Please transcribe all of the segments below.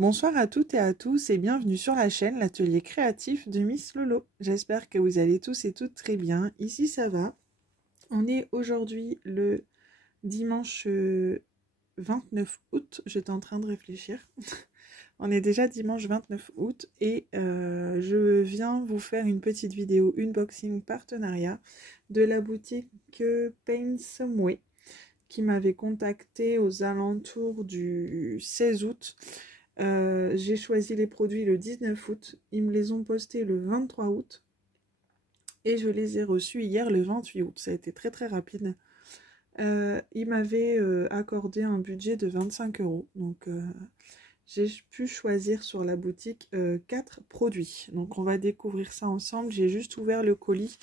Bonsoir à toutes et à tous et bienvenue sur la chaîne l'atelier créatif de Miss Lolo. J'espère que vous allez tous et toutes très bien. Ici ça va. On est aujourd'hui le dimanche 29 août. J'étais en train de réfléchir. On est déjà dimanche 29 août et je viens vous faire une petite vidéo unboxing partenariat de la boutique Paint Some Way qui m'avait contacté aux alentours du 16 août. J'ai choisi les produits le 19 août, ils me les ont postés le 23 août et je les ai reçus hier le 28 août, ça a été très rapide. Ils m'avaient accordé un budget de 25 €, donc j'ai pu choisir sur la boutique 4 produits. Donc on va découvrir ça ensemble. J'ai juste ouvert le colis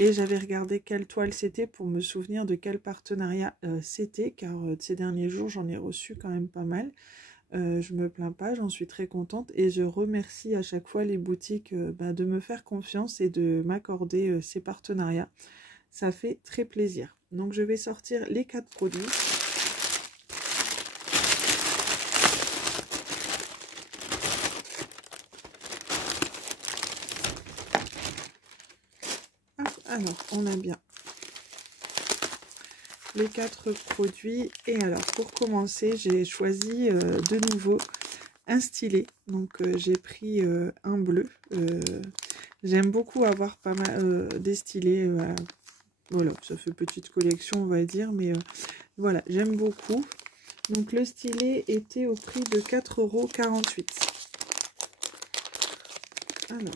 et j'avais regardé quelle toile c'était pour me souvenir de quel partenariat c'était, car ces derniers jours j'en ai reçu quand même pas mal. Je me plains pas, j'en suis très contente et je remercie à chaque fois les boutiques de me faire confiance et de m'accorder ces partenariats. Ça fait très plaisir. Donc je vais sortir les 4 produits. Alors on a bien les 4 produits et alors pour commencer j'ai choisi de nouveau un stylet, donc j'ai pris un bleu. J'aime beaucoup avoir pas mal des stylets, voilà, ça fait petite collection on va dire, mais voilà, j'aime beaucoup. Donc le stylet était au prix de 4,48 €. Alors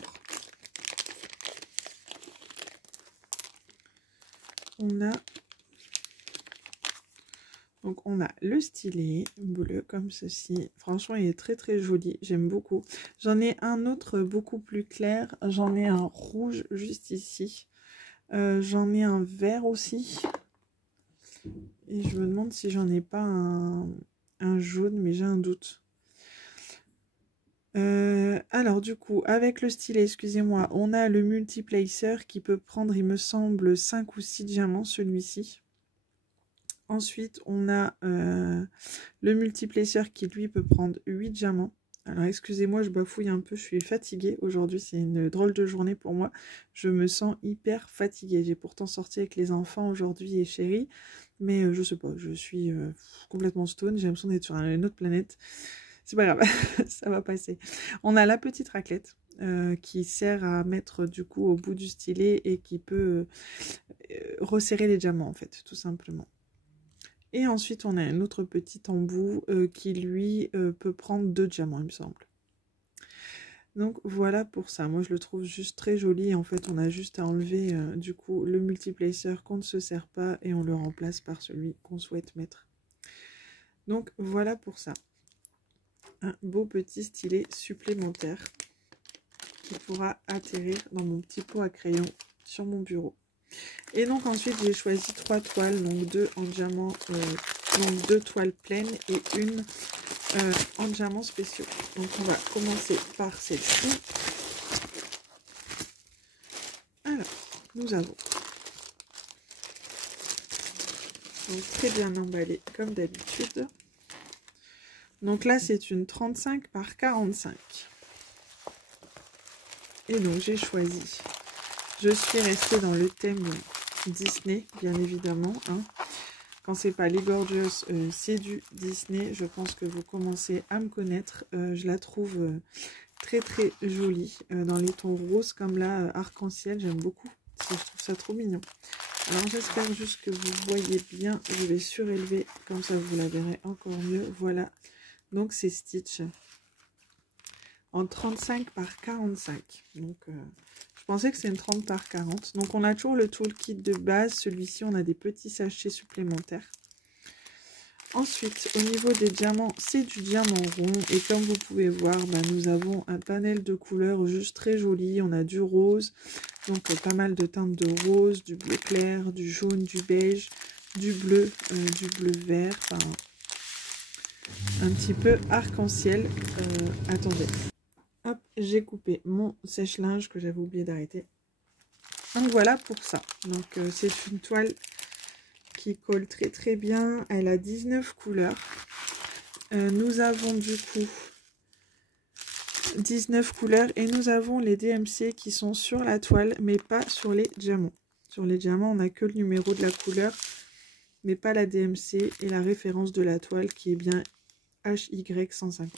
on a le stylet bleu comme ceci. Franchement, il est très joli. J'aime beaucoup. J'en ai un autre beaucoup plus clair. J'en ai un rouge juste ici. J'en ai un vert aussi. Et je me demande si j'en ai pas un jaune, mais j'ai un doute. Alors du coup, avec le stylet, excusez-moi, on a le multiplacer qui peut prendre, il me semble, 5 ou 6 diamants, celui-ci. Ensuite, on a le multiplacer qui, lui, peut prendre 8 diamants. Alors, excusez-moi, je bafouille un peu, je suis fatiguée. Aujourd'hui, c'est une drôle de journée pour moi. Je me sens hyper fatiguée. J'ai pourtant sorti avec les enfants aujourd'hui et chérie. Mais je sais pas, je suis complètement stone. J'ai l'impression d'être sur une autre planète. C'est pas grave, ça va passer. On a la petite raclette qui sert à mettre du coup au bout du stylet et qui peut resserrer les diamants, en fait, tout simplement. Et ensuite, on a un autre petit embout qui, lui, peut prendre 2 diamants, il me semble. Donc, voilà pour ça. Moi, je le trouve juste très joli. En fait, on a juste à enlever, du coup, le multiplacer qu'on ne se sert pas et on le remplace par celui qu'on souhaite mettre. Donc, voilà pour ça. Un beau petit stylet supplémentaire qui pourra atterrir dans mon petit pot à crayon sur mon bureau. Et donc ensuite j'ai choisi 3 toiles, donc 2 en diamant, donc 2 toiles pleines et une en diamants spéciaux. Donc on va commencer par celle-ci. Alors nous avons donc très bien emballé comme d'habitude. Donc là c'est une 35 par 45. Et donc j'ai choisi. Je suis restée dans le thème Disney, bien évidemment. Hein. Quand c'est pas les Gorgeous, c'est du Disney. Je pense que vous commencez à me connaître. Je la trouve très jolie. Dans les tons roses comme là, arc-en-ciel, j'aime beaucoup. Je trouve ça trop mignon. Alors j'espère juste que vous voyez bien. Je vais surélever, comme ça vous la verrez encore mieux. Voilà. Donc c'est Stitch. En 35 par 45. Donc... je pensais que c'est une 30 par 40. Donc, on a toujours le toolkit de base. Celui-ci, on a des petits sachets supplémentaires. Ensuite, au niveau des diamants, c'est du diamant rond. Et comme vous pouvez voir, nous avons un panel de couleurs juste très joli. On a du rose, donc pas mal de teintes de rose, du bleu clair, du jaune, du beige, du bleu vert. Enfin, un petit peu arc-en-ciel. Attendez. Hop, j'ai coupé mon sèche-linge que j'avais oublié d'arrêter. Donc voilà pour ça. Donc c'est une toile qui colle très bien. Elle a 19 couleurs. Nous avons du coup 19 couleurs et nous avons les DMC qui sont sur la toile mais pas sur les diamants. Sur les diamants, on n'a que le numéro de la couleur mais pas la DMC et la référence de la toile qui est bien HY150.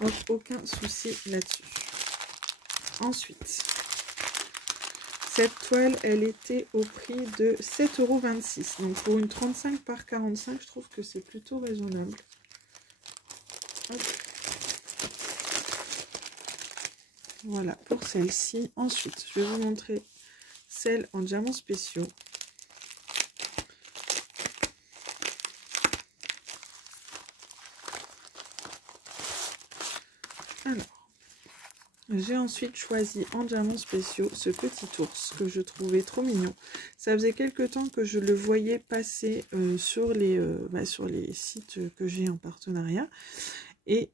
Donc aucun souci là-dessus. Ensuite, cette toile, elle était au prix de 7,26 €. Donc pour une 35 par 45, je trouve que c'est plutôt raisonnable. Hop. Voilà pour celle-ci. Ensuite, je vais vous montrer celle en diamants spéciaux. Alors, j'ai ensuite choisi en diamants spéciaux ce petit ours que je trouvais trop mignon. Ça faisait quelques temps que je le voyais passer sur les sites que j'ai en partenariat. Et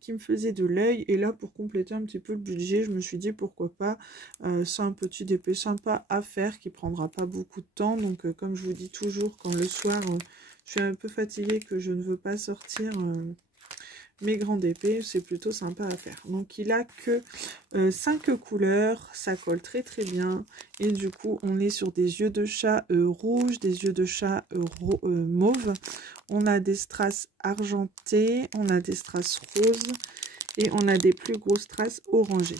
qui me faisait de l'œil. Et là, pour compléter un petit peu le budget, je me suis dit pourquoi pas. C'est un petit DP sympa à faire qui prendra pas beaucoup de temps. Donc comme je vous dis toujours, quand le soir je suis un peu fatiguée, que je ne veux pas sortir mes grands DP, c'est plutôt sympa à faire. Donc il a que 5 couleurs, ça colle très très bien. Et du coup on est sur des yeux de chat rouges, des yeux de chat mauve. On a des strass argentés, on a des strass roses et on a des plus grosses strass orangées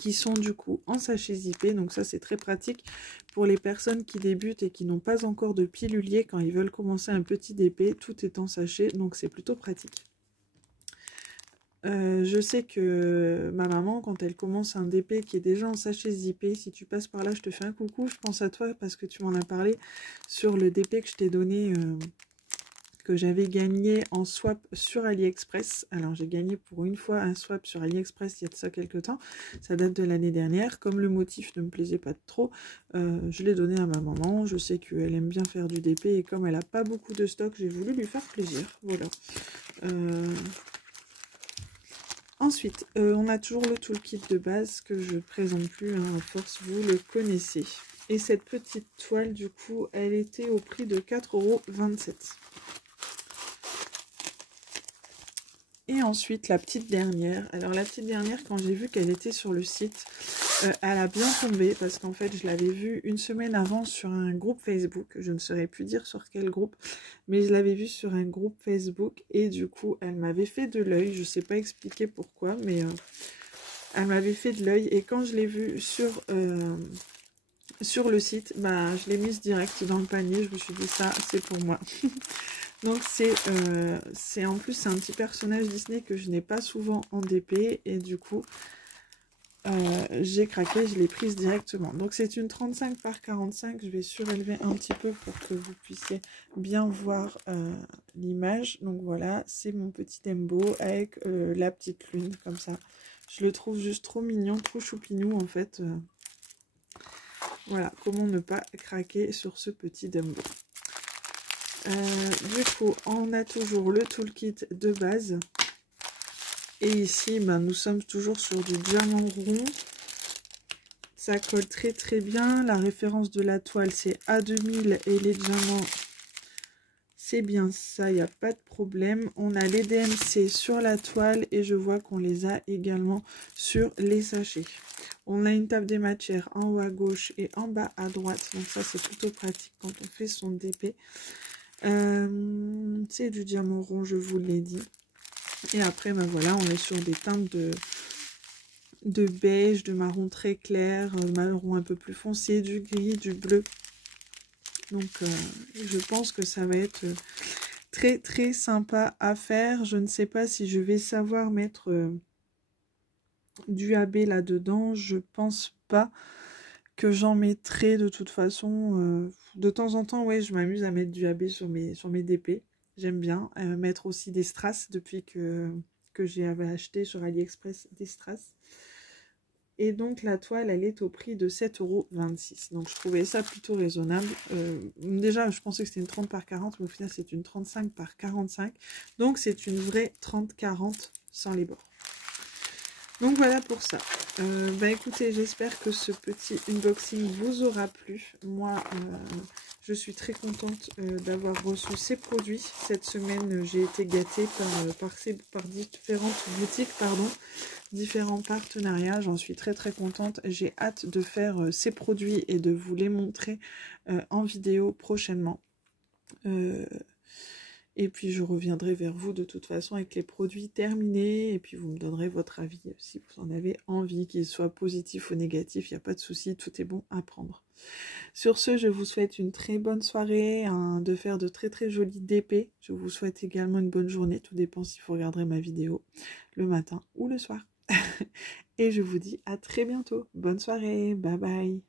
qui sont du coup en sachet zippé. Donc ça c'est très pratique pour les personnes qui débutent et qui n'ont pas encore de pilulier. Quand ils veulent commencer un petit DP, tout est en sachet, donc c'est plutôt pratique. Je sais que ma maman, quand elle commence un DP qui est déjà en sachet zippé, si tu passes par là, je te fais un coucou, je pense à toi parce que tu m'en as parlé sur le DP que je t'ai donné, que j'avais gagné en swap sur AliExpress. Alors j'ai gagné pour une fois un swap sur AliExpress il y a de ça quelques temps, ça date de l'année dernière. Comme le motif ne me plaisait pas trop, je l'ai donné à ma maman. Je sais qu'elle aime bien faire du DP et comme elle n'a pas beaucoup de stock, j'ai voulu lui faire plaisir. Voilà. Ensuite, on a toujours le toolkit de base que je ne présente plus, hein, à force, vous le connaissez. Et cette petite toile, du coup, elle était au prix de 4,27 €. Et ensuite, la petite dernière. Alors, la petite dernière, quand j'ai vu qu'elle était sur le site, elle a bien tombé parce qu'en fait, je l'avais vue une semaine avant sur un groupe Facebook. Je ne saurais plus dire sur quel groupe, mais je l'avais vue sur un groupe Facebook et du coup, elle m'avait fait de l'œil. Je ne sais pas expliquer pourquoi, mais elle m'avait fait de l'œil. Et quand je l'ai vue sur le site, bah, je l'ai mise direct dans le panier. Je me suis dit, ça, c'est pour moi. Donc, c'est en plus, c'est un petit personnage Disney que je n'ai pas souvent en DP et du coup... j'ai craqué, je l'ai prise directement. Donc c'est une 35 par 45. Je vais surélever un petit peu pour que vous puissiez bien voir l'image. Donc voilà, c'est mon petit Dembo avec la petite lune comme ça. Je le trouve juste trop mignon, trop choupinou en fait. Voilà, comment ne pas craquer sur ce petit Dembo. Du coup, on a toujours le toolkit de base. Et ici, ben, nous sommes toujours sur du diamant rond. Ça colle très très bien. La référence de la toile, c'est A2000 et les diamants, c'est bien ça, il n'y a pas de problème. On a les DMC sur la toile et je vois qu'on les a également sur les sachets. On a une table des matières en haut à gauche et en bas à droite. Donc ça, c'est plutôt pratique quand on fait son DP. C'est du diamant rond, je vous l'ai dit. Et après, ben voilà, on est sur des teintes de beige, de marron très clair, marron un peu plus foncé, du gris, du bleu. Donc, je pense que ça va être très très sympa à faire. Je ne sais pas si je vais savoir mettre du AB là-dedans. Je pense pas que j'en mettrai de toute façon. De temps en temps, ouais, je m'amuse à mettre du AB sur mes DP. J'aime bien mettre aussi des strass depuis que j'avais acheté sur AliExpress des strass. Et donc la toile, elle est au prix de 7,26 €. Donc je trouvais ça plutôt raisonnable. Déjà, je pensais que c'était une 30 par 40, mais au final, c'est une 35 par 45. Donc c'est une vraie 30-40 sans les bords. Donc voilà pour ça. Bah écoutez, j'espère que ce petit unboxing vous aura plu. Moi, Je suis très contente d'avoir reçu ces produits. Cette semaine, j'ai été gâtée par différentes boutiques, différents partenariats. J'en suis très très contente. J'ai hâte de faire ces produits et de vous les montrer en vidéo prochainement. Et puis je reviendrai vers vous de toute façon avec les produits terminés. Et puis vous me donnerez votre avis si vous en avez envie, qu'il soit positif ou négatif. Il n'y a pas de souci, tout est bon à prendre. Sur ce, je vous souhaite une très bonne soirée, de faire de très très jolis DP. Je vous souhaite également une bonne journée. Tout dépend si vous regarderez ma vidéo le matin ou le soir. Et je vous dis à très bientôt. Bonne soirée, bye bye.